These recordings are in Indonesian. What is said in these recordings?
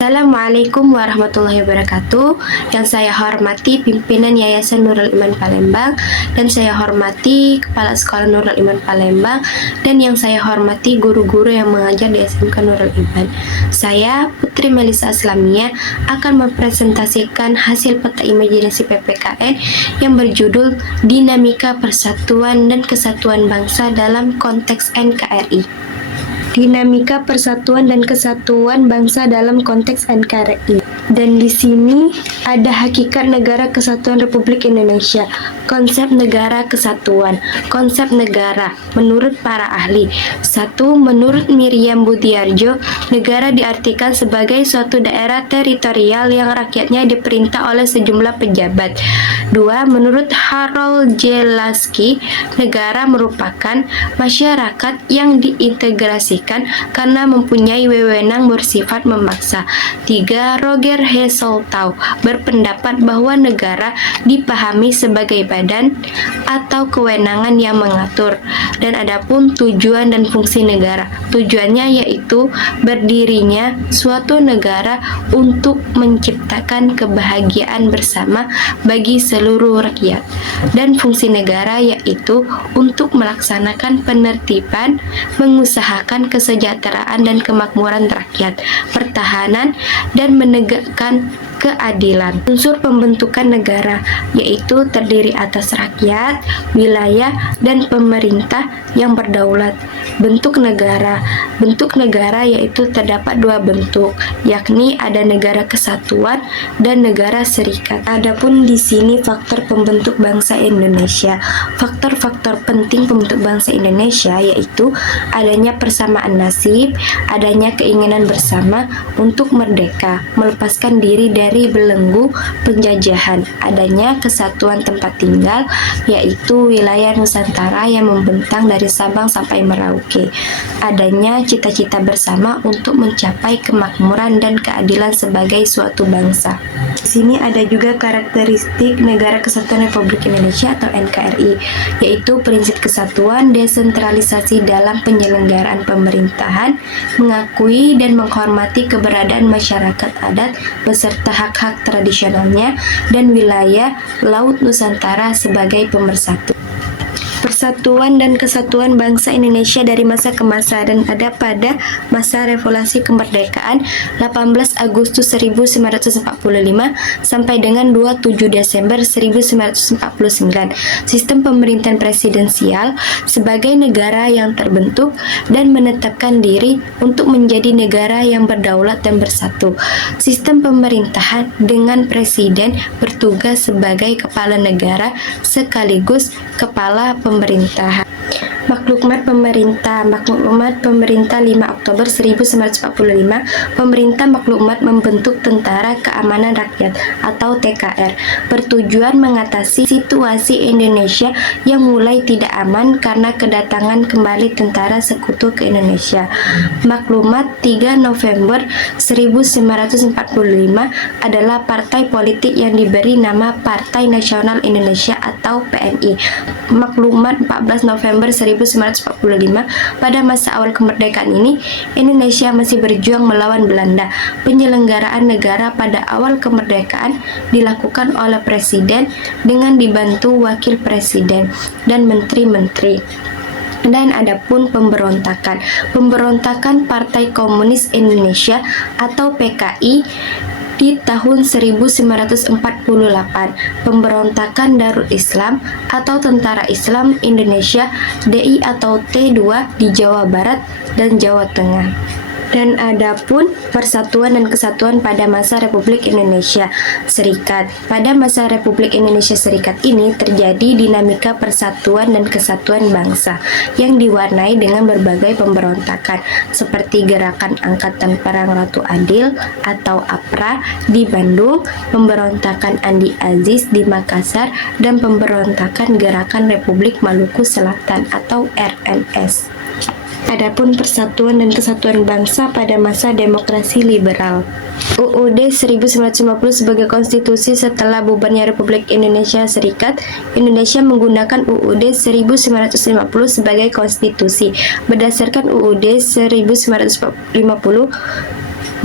Assalamualaikum warahmatullahi wabarakatuh. Yang saya hormati pimpinan Yayasan Nurul Iman Palembang, dan saya hormati Kepala Sekolah Nurul Iman Palembang, dan yang saya hormati guru-guru yang mengajar di SMK Nurul Iman. Saya Putri Melisa Aslamia akan mempresentasikan hasil peta imajinasi PPKN yang berjudul Dinamika Persatuan dan Kesatuan Bangsa dalam konteks NKRI. Dinamika persatuan dan kesatuan bangsa dalam konteks NKRI. Dan di sini ada hakikat negara kesatuan Republik Indonesia, konsep negara kesatuan, konsep negara menurut para ahli. 1. Menurut Miriam Budiarjo, negara diartikan sebagai suatu daerah teritorial yang rakyatnya diperintah oleh sejumlah pejabat. 2. Menurut Harold J. Lasky, negara merupakan masyarakat yang diintegrasikan karena mempunyai wewenang bersifat memaksa. 3. Roger Heseltau berpendapat bahwa negara dipahami sebagai badan atau kewenangan yang mengatur. Dan adapun tujuan dan fungsi negara, tujuannya yaitu berdirinya suatu negara untuk menciptakan kebahagiaan bersama bagi seluruh rakyat, dan fungsi negara yaitu untuk melaksanakan penertiban, mengusahakan kesejahteraan dan kemakmuran rakyat, pertahanan, dan menegakkan keadilan. Unsur pembentukan negara yaitu terdiri atas rakyat, wilayah, dan pemerintah yang berdaulat. Bentuk negara yaitu terdapat 2 bentuk, yakni ada negara kesatuan dan negara serikat. Adapun di sini faktor pembentuk bangsa Indonesia. Faktor-faktor penting pembentuk bangsa Indonesia yaitu adanya persamaan nasib, adanya keinginan bersama untuk merdeka, melepaskan diri dari belenggu penjajahan, adanya kesatuan tempat tinggal yaitu wilayah Nusantara yang membentang dari Sabang sampai Merauke, adanya cita-cita bersama untuk mencapai kemakmuran dan keadilan sebagai suatu bangsa. Di sini ada juga karakteristik Negara Kesatuan Republik Indonesia atau NKRI, yaitu prinsip kesatuan, desentralisasi dalam penyelenggaraan pemerintahan, mengakui dan menghormati keberadaan masyarakat adat beserta hak-hak tradisionalnya, dan wilayah Laut Nusantara sebagai pemersatu. Persatuan dan kesatuan bangsa Indonesia dari masa ke masa, dan ada pada masa revolusi kemerdekaan 18 Agustus 1945 sampai dengan 27 Desember 1949. Sistem pemerintahan presidensial sebagai negara yang terbentuk dan menetapkan diri untuk menjadi negara yang berdaulat dan bersatu. Sistem pemerintahan dengan presiden bertugas sebagai kepala negara sekaligus kepala pemerintahan. Maklumat pemerintah 5 Oktober 1945, pemerintah maklumat membentuk Tentara Keamanan Rakyat atau TKR, bertujuan mengatasi situasi Indonesia yang mulai tidak aman karena kedatangan kembali tentara sekutu ke Indonesia. Maklumat 3 November 1945 adalah partai politik yang diberi nama Partai Nasional Indonesia atau PNI. Maklumat 14 November 1945, pada masa awal kemerdekaan ini, Indonesia masih berjuang melawan Belanda. Penyelenggaraan negara pada awal kemerdekaan dilakukan oleh Presiden dengan dibantu Wakil Presiden dan Menteri-Menteri. Dan adapun pemberontakan Partai Komunis Indonesia atau PKI di tahun 1948, pemberontakan Darul Islam atau Tentara Islam Indonesia DI atau T2 di Jawa Barat dan Jawa Tengah. Dan adapun persatuan dan kesatuan pada masa Republik Indonesia Serikat. Pada masa Republik Indonesia Serikat ini terjadi dinamika persatuan dan kesatuan bangsa yang diwarnai dengan berbagai pemberontakan seperti Gerakan Angkatan Perang Ratu Adil atau APRA di Bandung, pemberontakan Andi Aziz di Makassar, dan pemberontakan Gerakan Republik Maluku Selatan atau RMS. Adapun Persatuan dan Kesatuan Bangsa pada masa demokrasi liberal. UUD 1950 sebagai konstitusi setelah bubarnya Republik Indonesia Serikat, Indonesia menggunakan UUD 1950 sebagai konstitusi. Berdasarkan UUD 1950,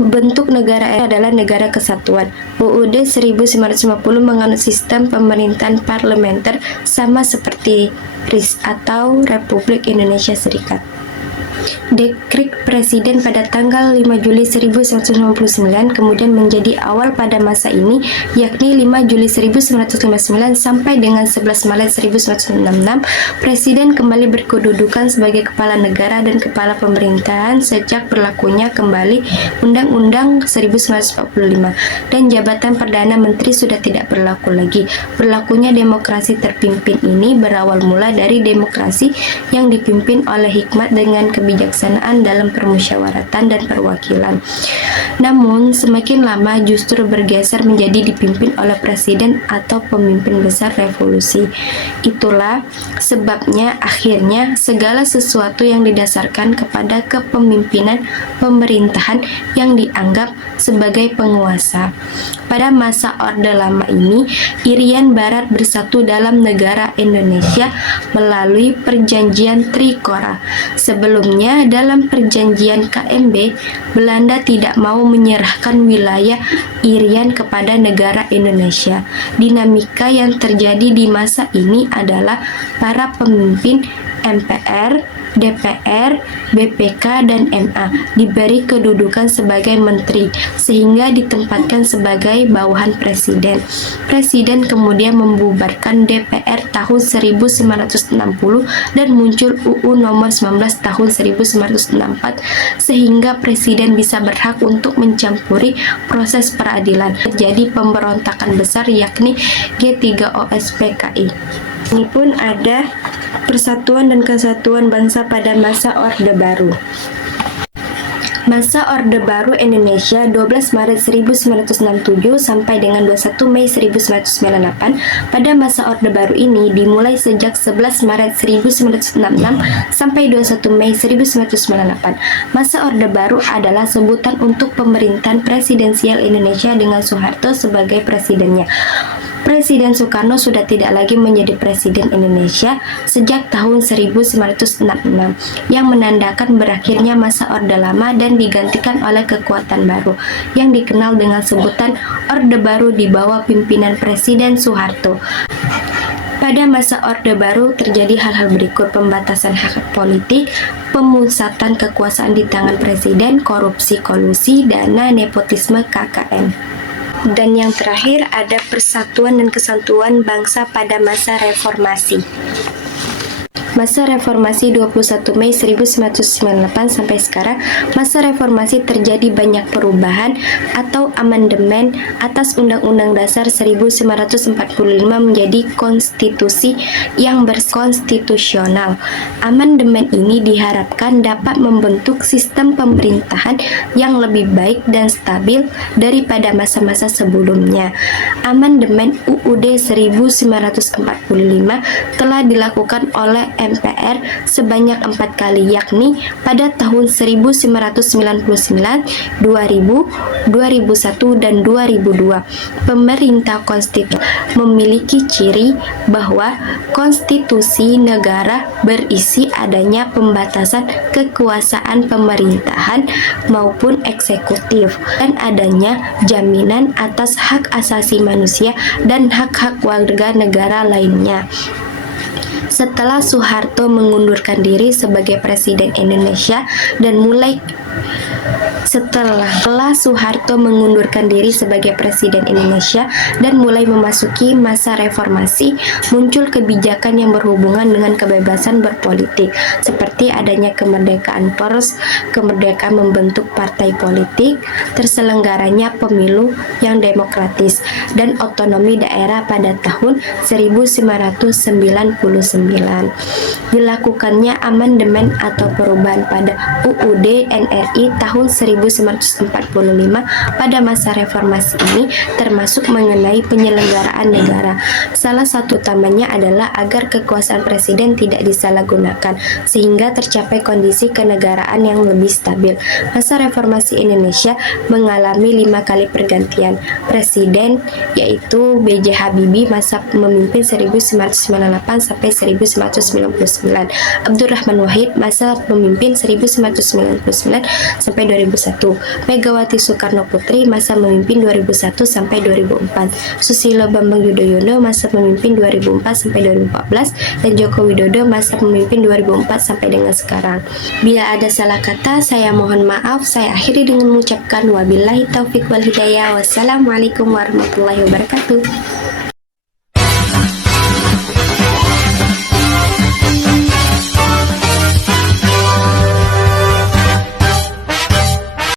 bentuk negara adalah negara kesatuan. UUD 1950 menganut sistem pemerintahan parlementer sama seperti RIS atau Republik Indonesia Serikat. Dekret Presiden pada tanggal 5 Juli 1999 kemudian menjadi awal pada masa ini, yakni 5 Juli 1959 sampai dengan 11 Maret 1966, Presiden kembali berkedudukan sebagai kepala negara dan kepala pemerintahan sejak berlakunya kembali Undang-Undang 1945, dan jabatan Perdana Menteri sudah tidak berlaku lagi. Berlakunya demokrasi terpimpin ini berawal mula dari demokrasi yang dipimpin oleh hikmat dengan kebijaksanaan dalam permusyawaratan dan perwakilan. Namun, semakin lama justru bergeser menjadi dipimpin oleh presiden atau pemimpin besar revolusi. Itulah sebabnya akhirnya segala sesuatu yang didasarkan kepada kepemimpinan pemerintahan yang dianggap sebagai penguasa. Pada masa Orde Lama ini, Irian Barat bersatu dalam negara Indonesia melalui Perjanjian Trikora. Sebelumnya, dalam Perjanjian KMB, Belanda tidak mau menyerahkan wilayah Irian kepada negara Indonesia. Dinamika yang terjadi di masa ini adalah para pemimpin MPR, DPR, BPK, dan MA diberi kedudukan sebagai menteri sehingga ditempatkan sebagai bawahan presiden. Presiden kemudian membubarkan DPR tahun 1960 dan muncul UU nomor 19 tahun 1964 sehingga presiden bisa berhak untuk mencampuri proses peradilan. Terjadi pemberontakan besar yakni G3OS PKI. Ini pun ada Persatuan dan Kesatuan Bangsa pada masa Orde Baru. Masa Orde Baru Indonesia 12 Maret 1967 sampai dengan 21 Mei 1998. Pada masa Orde Baru ini dimulai sejak 11 Maret 1966 sampai 21 Mei 1998. Masa Orde Baru adalah sebutan untuk pemerintahan presidensial Indonesia dengan Soeharto sebagai presidennya. Presiden Soekarno sudah tidak lagi menjadi Presiden Indonesia sejak tahun 1966, yang menandakan berakhirnya masa Orde Lama dan digantikan oleh kekuatan baru yang dikenal dengan sebutan Orde Baru di bawah pimpinan Presiden Soeharto. Pada masa Orde Baru terjadi hal-hal berikut: pembatasan hak politik, pemusatan kekuasaan di tangan presiden, korupsi, kolusi, dana, nepotisme, KKN. Dan yang terakhir ada Persatuan dan Kesatuan Bangsa pada masa Reformasi. Masa Reformasi 21 Mei 1998 sampai sekarang, masa reformasi terjadi banyak perubahan atau amandemen atas Undang-Undang Dasar 1945 menjadi konstitusi yang berkonstitusional. Amandemen ini diharapkan dapat membentuk sistem pemerintahan yang lebih baik dan stabil daripada masa-masa sebelumnya. Amandemen UUD 1945 telah dilakukan oleh MPR sebanyak 4 kali, yakni pada tahun 1999, 2000, 2001, dan 2002. Pemerintah konstitusi memiliki ciri bahwa konstitusi negara berisi adanya pembatasan kekuasaan pemerintahan maupun eksekutif dan adanya jaminan atas hak asasi manusia dan hak-hak warga negara lainnya. Setelah Soeharto mengundurkan diri sebagai Presiden Indonesia dan setelah Soeharto mengundurkan diri sebagai Presiden Indonesia dan mulai memasuki masa reformasi, muncul kebijakan yang berhubungan dengan kebebasan berpolitik, seperti adanya kemerdekaan pers, kemerdekaan membentuk partai politik, terselenggaranya pemilu yang demokratis, dan otonomi daerah pada tahun 1999. Dilakukannya amandemen atau perubahan pada UUD NRI tahun 1945 pada masa reformasi ini termasuk mengenai penyelenggaraan negara. Salah satu utamanya adalah agar kekuasaan presiden tidak disalahgunakan sehingga tercapai kondisi kenegaraan yang lebih stabil. Masa reformasi Indonesia mengalami 5 kali pergantian presiden, yaitu B.J. Habibie masa memimpin 1998 sampai 1999, Abdurrahman Wahid masa pemimpin 1999 sampai 2001, Megawati Soekarno Putri masa memimpin 2001 sampai 2004, Susilo Bambang Yudhoyono masa pemimpin 2004 sampai 2014, dan Joko Widodo masa pemimpin 2004 sampai dengan sekarang. Bila ada salah kata, saya mohon maaf. Saya akhiri dengan mengucapkan wabillahi taufik wal hidayah. Wassalamualaikum warahmatullahi wabarakatuh.